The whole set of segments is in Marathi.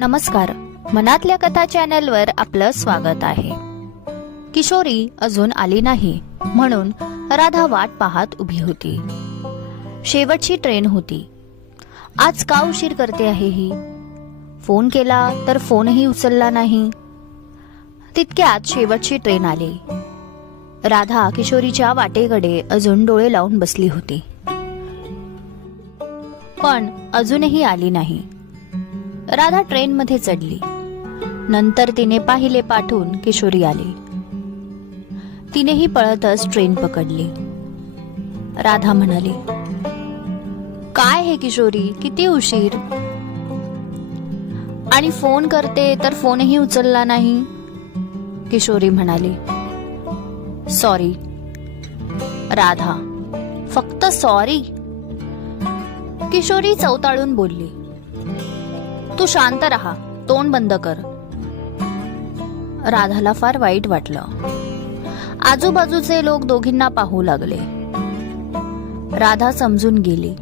नमस्कार. मनातल्या कथा चॅनलवर आपलं स्वागत आहे. किशोरी अजून आली नाही म्हणून राधा वाट पाहत उभी होती. शेवटची ट्रेन होती. आज का उशीर करते आहे ही? फोन केला तर फोनही उचलला नाही. तितक्यात शेवटची ट्रेन आली. राधा किशोरीच्या वाटेकडे अजून डोळे लावून बसली होती. पण अजूनही आली नाही. राधा ट्रेनमध्ये चढली. नंतर तिने पाहिले पाठवून किशोरी आली. तिनेही पळतच ट्रेन पकडली. राधा म्हणाली काय हे किशोरी? किती उशीर? आणि फोन करते तर फोनही उचलला नाही. किशोरी म्हणाली सॉरी. राधा फक्त सॉरी. किशोरी चौताळून बोलली तू शांत राहा. तोंड बंद कर. राधाला फार वाईट वाटलं. आजूबाजूचे लोक दोघींना पाहू लागले. राधा समजून गेली.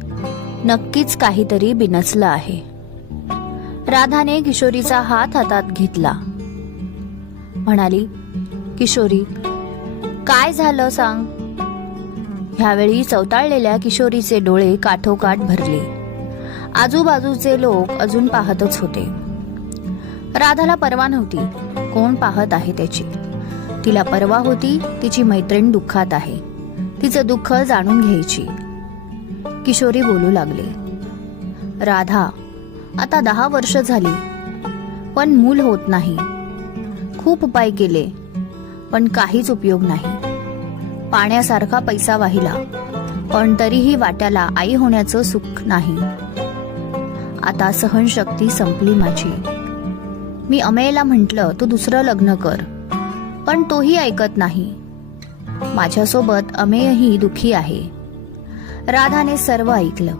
नक्कीच काहीतरी बिनसलं आहे. राधाने किशोरीचा हात हातात घेतला. म्हणाली किशोरी काय झालं सांग? ह्यावेळी चवताळलेल्या किशोरीचे डोळे काठोकाठ भरले. आजूबाजूचे लोक अजून पाहतच होते. राधाला परवा नव्हती कोण पाहत आहे त्याची. तिला परवा होती तिची मैत्रीण दुःखात आहे. तिचं दुःख जाणून घ्यायची. किशोरी बोलू लागले. राधा आता दहा वर्ष झाली पण मूल होत नाही. खूप उपाय केले पण काहीच उपयोग नाही. पाण्यासारखा पैसा वाहिला पण तरीही वाट्याला आई होण्याचं सुख नाही. आता सहनशक्ती संपली माझी. मी अमेयला म्हटलं तू दुसरं लग्न कर. पण तोही ऐकत नाही. माझ्यासोबत अमेयही दुखी आहे. राधाने सर्व ऐकलं.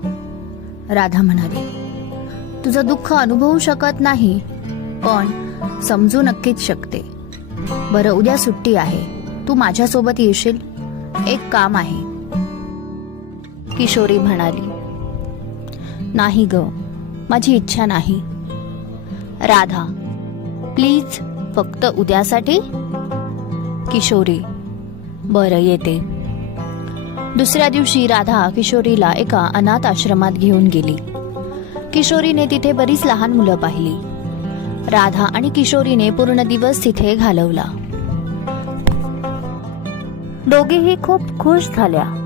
राधा म्हणाली तुझं दुःख अनुभवू शकत नाही पण समजू नक्कीच शकते. बरं उद्या सुट्टी आहे. तू माझ्यासोबत येशील? एक काम आहे. किशोरी म्हणाली नाही ग माझी इच्छा नाही. राधा प्लीज फक्त उद्यासाठी? किशोरी बरं येते. दुसऱ्या दिवशी राधा किशोरीला एका अनाथ आश्रमात घेऊन गेली. किशोरीने तिथे बरीच लहान मुलं पाहिली. राधा आणि किशोरीने पूर्ण दिवस तिथे घालवला. दोघेही खूप खुश झाल्या.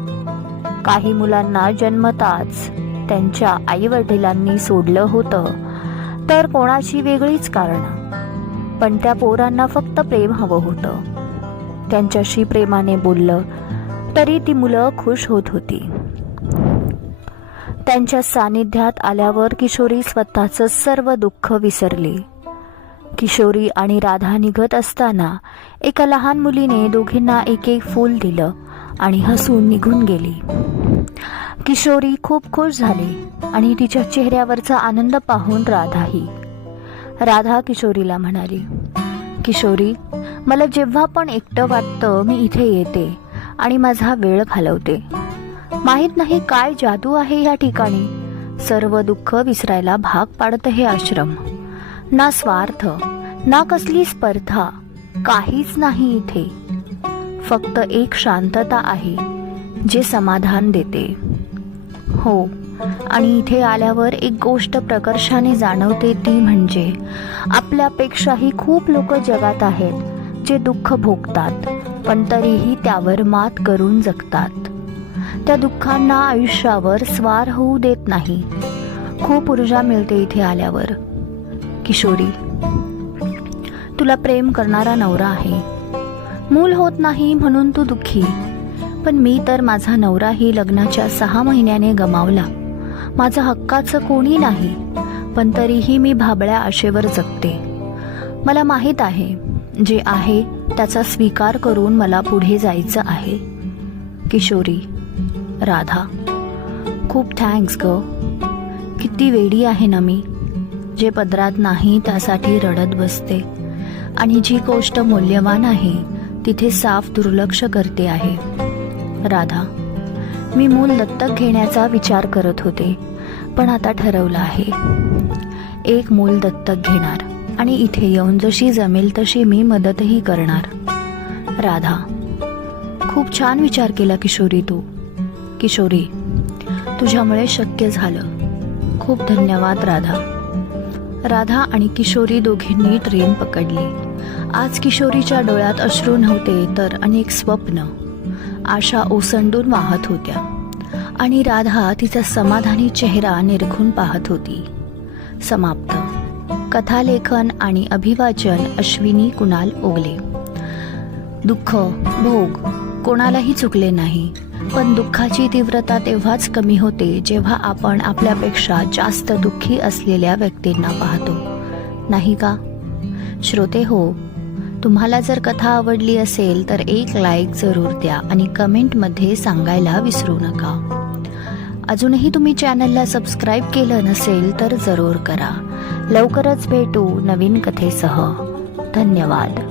काही मुलांना जन्मताच त्यांच्या आई वडिलांनी सोडलं होतं. तर कोणाची वेगळीच कारण. पण त्या पोरांना फक्त प्रेम हवं होतं. त्यांच्याशी प्रेमाने बोललं तरी ती मुलं खुश होत होती. त्यांच्या सानिध्यात आल्यावर किशोरी स्वतःचं सर्व दुःख विसरली. किशोरी आणि राधा निघत असताना एका लहान मुलीने दोघींना एक एक फूल दिलं आणि हसून निघून गेली. किशोरी खूप खुश झाली आणि तिच्या चेहऱ्यावरचा आनंद पाहून राधाही. राधा किशोरीला म्हणाली किशोरी मला जेव्हा पण एकटं वाटतं मी इथे येते आणि माझा वेळ घालवते. माहीत नाही काय जादू आहे या ठिकाणी. सर्व दुःख विसरायला भाग पाडत हे आश्रम. ना स्वार्थ ना कसली स्पर्धा काहीच नाही इथे. फक्त एक शांतता आहे. जे समाधान देते. हो आणि इथे आल्यावर एक गोष्ट प्रकर्षाने जाणवते ती म्हणजे आपल्यापेक्षाही खूप लोक जगात आहेत जे दुःख भोगतात पण तरीही त्यावर मात करून जगतात. त्या दुःखांना आयुष्यावर स्वार होऊ देत नाही. खूप ऊर्जा मिळते इथे आल्यावर. किशोरी तुला प्रेम करणारा नवरा आहे. मूल होत नाही म्हणून तू दुःखी. पण मी तर माझा नवराही लग्नाच्या सहा महिन्याने गमावला. माझं हक्काचं कोणी नाही पण तरीही मी भाबळ्या आशेवर जगते. मला माहीत आहे जे आहे त्याचा स्वीकार करून मला पुढे जायचं आहे. किशोरी राधा खूप थँक्स ग. किती वेडी आहे ना मी जे पदरात नाही त्यासाठी रडत बसते. आणि जी गोष्ट मूल्यवान आहे तिथे साफ दुर्लक्ष करते आहे. राधा मी मूल दत्तक घेण्याचा विचार करत होते पण आता ठरवलं आहे. एक मूल दत्तक घेणार आणि इथे येऊन जशी जमेल तशी मी मदतही करणार. राधा खूप छान विचार केला किशोरी तू. किशोरी तुझ्यामुळे शक्य झालं. खूप धन्यवाद राधा. राधा आणि किशोरी दोघींनी ट्रेन पकडली. आज किशोरीच्या डोळ्यात अश्रू नव्हते तर अनेक स्वप्न आशा ओसंडून वाहत होत्या. आणि राधा तिचा समाधानी चेहरा निरखून पाहत होती. समाप्त. कथालेखन आणि अभिवाचन अश्विनी कुणाल ओगले. दुःख भोग कोणालाही चुकले नाही पण दुःखाची तीव्रता तेव्हाच कमी होते जेव्हा आपण आपल्यापेक्षा जास्त दुःखी असलेल्या व्यक्तींना पाहतो. नाही का? श्रोते हो तुम्हाला जर कथा आवडली असेल तर एक लाईक जरूर द्या आणि कमेंटमध्ये सांगायला विसरू नका. अजूनही तुम्ही चॅनलला सबस्क्राईब केलं नसेल तर जरूर करा. लवकरच भेटू नवीन कथेसह. धन्यवाद.